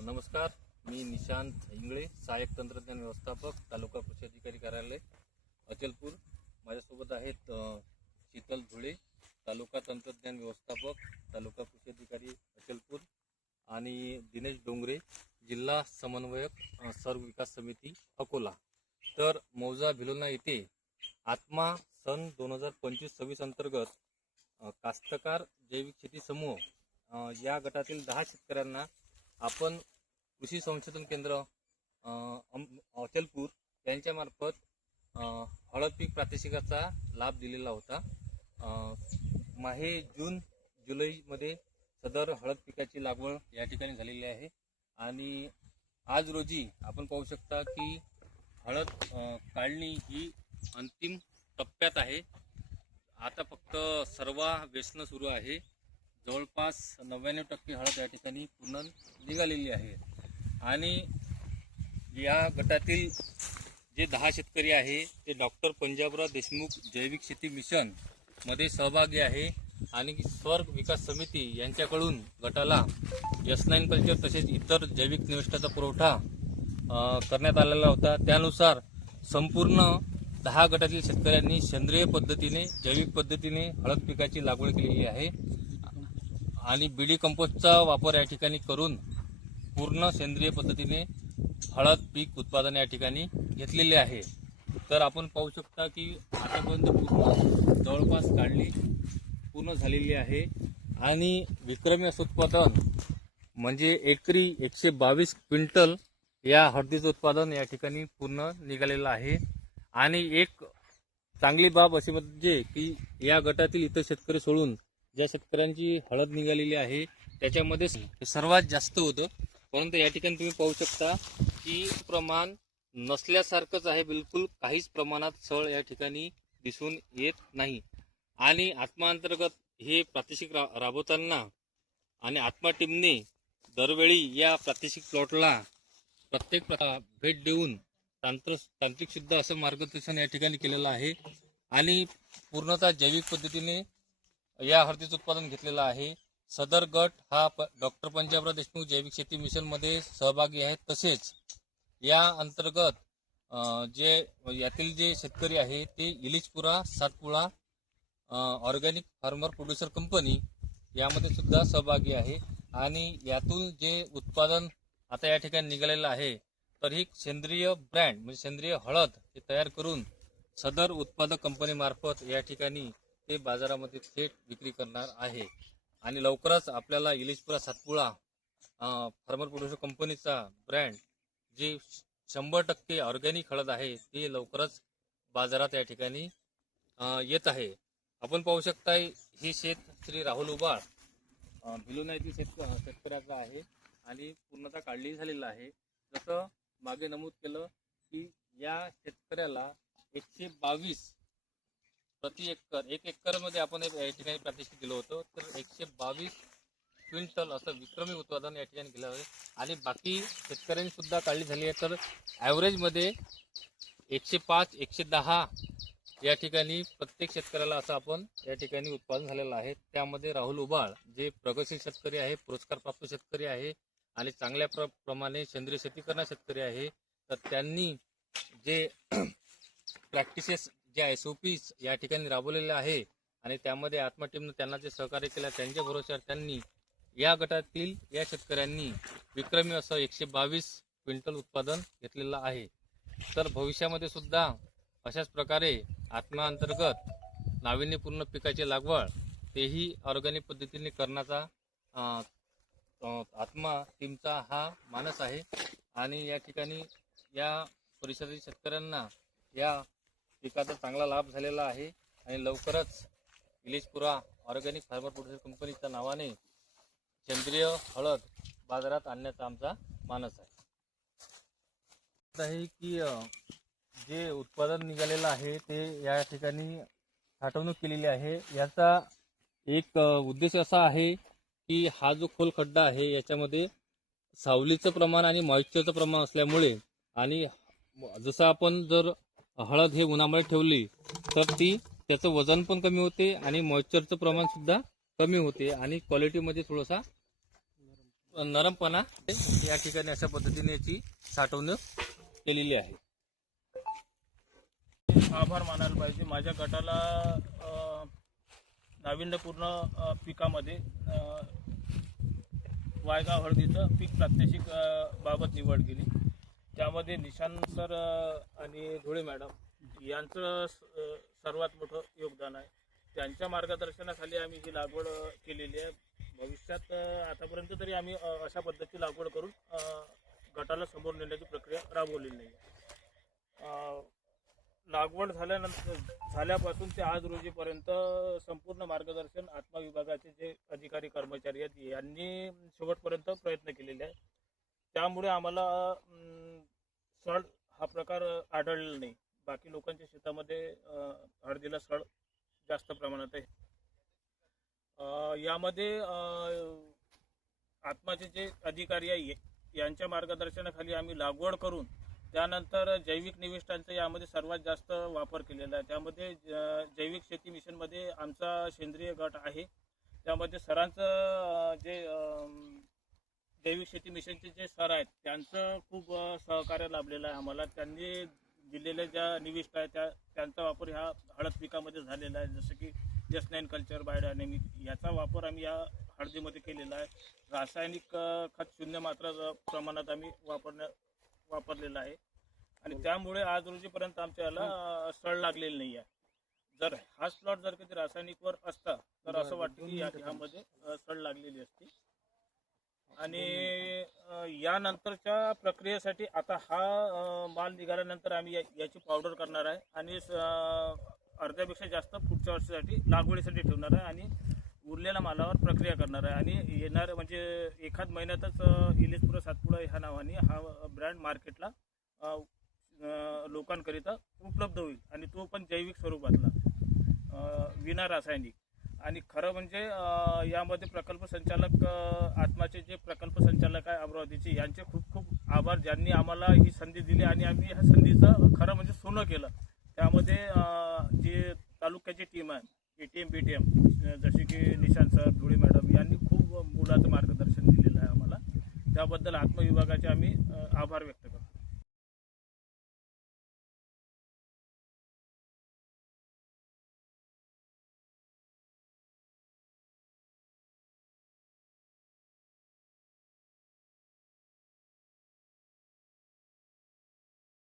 नमस्कार, मी निशांत इंगळे, सहाय्यक तंत्रज्ञान व्यवस्थापक, तालुका कृषी अधिकारी कार्यालय अचलपूर. माझ्यासोबत आहेत शीतल धुळे, तालुका तंत्रज्ञान व्यवस्थापक, तालुका कृषी अधिकारी अचलपूर, आणि दिनेश डोंगरे, जिल्हा समन्वयक, सर्व विकास समिती अकोला. तर मौजा भिलोना येथे आत्मा सन 2025-26 अंतर्गत कास्तकार जैविक शेती समूह या गटातील 10 शेतकऱ्यांना आपण कृषी संशोधन केंद्र अचलपूर यांच्यामार्फत हळद पीक प्रात्यक्षिकाचा लाभ दिलेला होता. माहे जून जुलैमध्ये सदर हळद पिकाची लागवड या ठिकाणी झालेली आहे आणि आज रोजी आपण पाहू शकता की हळद काढणी ही अंतिम टप्प्यात आहे. आता फक्त सर्वा वेचणं सुरू आहे. जवळपास 99% हळद या ठिकाणी पूर्ण निघालेली आहे आणि या गटातील जे 10 शेतकरी आहे ते डॉक्टर पंजाबराव देशमुख जैविक शेती मिशन मध्ये सहभागी आहे आणि स्वर्ग विकास समिती यांच्याकडून गटाला S9 कल्चर तसेच इतर जैविक निविष्ठाचा पुरवठा करण्यात आलेला होता. त्यानुसार संपूर्ण 10 गटातील शेतकऱ्यांनी सेंद्रिय पद्धतीने जैविक पद्धतीने हळद पिकाची लागवड केलेली आहे आणि बीडी कंपोस्टचा वापर या ठिकाणी करून पूर्ण सेंद्रिय पद्धतीने हळद पीक उत्पादन या ठिकाणी घेतलेले आहे. तर आपण पाहू शकता की आतापर्यंत पूर्ण जवळपास काढणी पूर्ण झालेली आहे आणि विक्रमी असं उत्पादन म्हणजे एकरी 122 क्विंटल या हळदीचं उत्पादन या ठिकाणी पूर्ण निघालेलं आहे. आणि एक चांगली बाब अशी म्हणजे की या गटातील इतर शेतकरी सोडून ज्या शेतकऱ्यांची हळद निघालेली आहे त्याच्यामध्ये सर्वात जास्त होतं, परंतु या ठिकाणी तुम्ही पाहू शकता की प्रमाण नसल्यासारखंच आहे. बिलकुल काहीच प्रमाणात सळ या ठिकाणी दिसून येत नाही. आणि आत्मा अंतर्गत हे प्रात्यक्षिक राबवताना आणि आत्मा टीमने दरवेळी या प्रात्यक्षिक प्लॉटला प्रत्येक भेट देऊन तांत्रिक शुद्ध असं मार्गदर्शन या ठिकाणी केलेलं आहे आणि पूर्णतः जैविक पद्धतीने या हळदीचं उत्पादन घेतलेलं आहे. सदर गट हा डॉक्टर पंजाबराव देशमुख जैविक शेती मिशन मध्ये सहभागी आहे. तसेच या अंतर्गत जे यातील जे शेतकरी आहे ते इलिचपुरा सातपुळा ऑर्गॅनिक फार्मर प्रोड्युसर कंपनी यामध्ये सुद्धा सहभागी आहे आणि यातून जे उत्पादन आता या ठिकाणी निघालेलं आहे तर ही सेंद्रिय ब्रँड म्हणजे सेंद्रिय हळद हे तयार करून सदर उत्पादक कंपनी मार्फत या ठिकाणी ते बाजारामध्ये थेट विक्री करणार आहे. आणि लवकरच आपल्याला इलिचपुरा सातपुळा फार्मर प्रोड्युसर कंपनीचा ब्रँड जी 100% ऑर्गॅनिक हळद आहे ते लवकरच बाजारात या ठिकाणी येत आहे. आपण पाहू शकता ही शेत श्री राहुल उबाळ भिलोना येथील शेतकऱ्याचा आहे आणि पूर्णतः काढली झालेला आहे. जसं मागे नमूद केलं की या शेतकऱ्याला 122 प्रति एकर, 1 एकरमध्ये आपण या ठिकाणी प्रात्यक्षिक दिलं होतं तर 122 क्विंटल असं विक्रमी उत्पादन या ठिकाणी केलं आहे. आणि बाकी शेतकऱ्यांनी सुद्धा काढली झाली आहे तर ॲव्हरेजमध्ये 105, 110 या ठिकाणी प्रत्येक शेतकऱ्याला असं आपण या ठिकाणी उत्पादन झालेलं आहे. त्यामध्ये राहुल उबाळ जे प्रगतशील शेतकरी आहे, पुरस्कारप्राप्त शेतकरी आहे आणि चांगल्या प्रमाणे सेंद्रिय शेती करणारे शेतकरी आहे. तर त्यांनी जे प्रॅक्टिसेस ज्या SOPs या ठिकाणी राबवलेल्या आहे आणि त्यामध्ये आत्मा टीमनं त्यांना जे सहकार्य केलं त्यांच्या भरोश्यावर त्यांनी या गटातील या शेतकऱ्यांनी विक्रमी असं 122 क्विंटल उत्पादन घेतलेलं आहे. तर भविष्यामध्ये सुद्धा अशाच प्रकारे आत्मा अंतर्गत नाविन्यपूर्ण पिकाची लागवड तेही ऑर्गॅनिक पद्धतीने करण्याचा आत्मा टीमचा हा मानस आहे. आणि या ठिकाणी या परिसरातील शेतकऱ्यांना या पिकाचा चांगला लाभ झालेला आहे आणि लवकरच इलिचपुरा ऑर्गॅनिक फार्मर प्रोड्युसर कंपनीच्या नावाने सेंद्रिय हळद बाजारात आणण्याचा आमचा मानस आहे. की जे उत्पादन निघालेलं आहे ते या ठिकाणी साठवणूक केलेली आहे. याचा एक उद्देश असा आहे की हा जो खोल खड्डा आहे याच्यामध्ये सावलीचं प्रमाण आणि मॉइश्चरचं प्रमाण असल्यामुळे आणि जसं आपण जर हळद हे उन्हामध्ये ठेवली तर त्याचं वजन पण कमी होते आणि मॉइश्चरचं प्रमाण सुद्धा कमी होते आणि क्वालिटीमध्ये थोडासा नरमपणा या ठिकाणी अशा पद्धतीने याची साठवणूक केलेली आहे. आभार मानायला पाहिजे. माझ्या गटाला नाविन्यपूर्ण पिकामध्ये वायगाव हळदीचं पीक प्रात्यक्षिक बाबत निवड केली. त्यामध्ये निशांत सर आणि धुळे मॅडम यांचं सर्वात मोठं योगदान आहे. त्यांच्या मार्गदर्शनाखाली आम्ही ही लागवड केलेली आहे. भविष्यात आतापर्यंत तरी आम्ही अशा पद्धतीची लागवड करून गटाला समोर नेण्याची प्रक्रिया राबवलेली नाही. लागवड झाल्यापासून ते आज रोजीपर्यंत संपूर्ण मार्गदर्शन आत्मा विभागाचे जे अधिकारी कर्मचारी आहेत यांनी शेवटपर्यंत प्रयत्न केलेले आहे. त्यामुळे आम्हाला सड हा प्रकार आढळलेला नाही. बाकी लोकांच्या शेतामध्ये हळदीला सड जास्त प्रमाणात आहे. यामध्ये आत्माचे जे अधिकारी आहे यांच्या मार्गदर्शनाखाली आम्ही लागवड करून त्यानंतर जैविक निविष्ठांचा यामध्ये सर्वात जास्त वापर केलेला आहे. त्यामध्ये जैविक शेती मिशनमध्ये आमचा सेंद्रिय गट आहे. त्यामध्ये सरांचं जे जैविक शेती मिशनचे जे सर आहेत त्यांचं खूप सहकार्य लाभलेलं आहे आम्हाला. त्यांनी दिलेल्या ज्या निविष्ठा आहेत त्यांचा वापर ह्या हळद पिकामध्ये झालेला आहे. जसं की S9 कल्चर, बायोडायनेमिक याचा वापर आम्ही या हळदीमध्ये केलेला आहे. रासायनिक खत शून्य मात्रा प्रमाणात आम्ही वापरलेला आहे आणि त्यामुळे आज रोजीपर्यंत आमच्या याला सड लागलेली नाही आहे. जर हा प्लॉट जर कधी रासायनिकवर असता तर असं वाटतं की ह्यामध्ये सड लागलेली असते. आणि यानंतरच्या प्रक्रियेसाठी आता हा माल निघाल्यानंतर आम्ही याची पावडर करणार आहे आणि अर्ध्यापेक्षा जास्त पुढच्या वर्षासाठी लागवडीसाठी ठेवणार आहे आणि उरलेल्या मालावर प्रक्रिया करणार आहे. आणि येणार म्हणजे एखाद महिन्यातच इलेसपुरा सातपुडा ह्या नावाने हा ब्रँड मार्केटला लोकांकरिता उपलब्ध होईल आणि तो पण जैविक स्वरूपातला विना रासायनिक. आणि खरं म्हणजे यामध्ये प्रकल्प संचालक आत्माचे जे प्रकल्प संचालक आहे अमरावतीचे यांचे खूप खूप आभार, ज्यांनी आम्हाला ही संधी दिली आणि आम्ही ह्या संधीचं खरं म्हणजे सोनं केलं. त्यामध्ये जे तालुक्याची टीम आहे ATM BTM जसे की निशांत सर, धुळे मॅडम यांनी खूप मोलाचं मार्गदर्शन दिलेलं आहे आम्हाला. त्याबद्दल आत्मा विभागाचे आम्ही आभार व्यक्त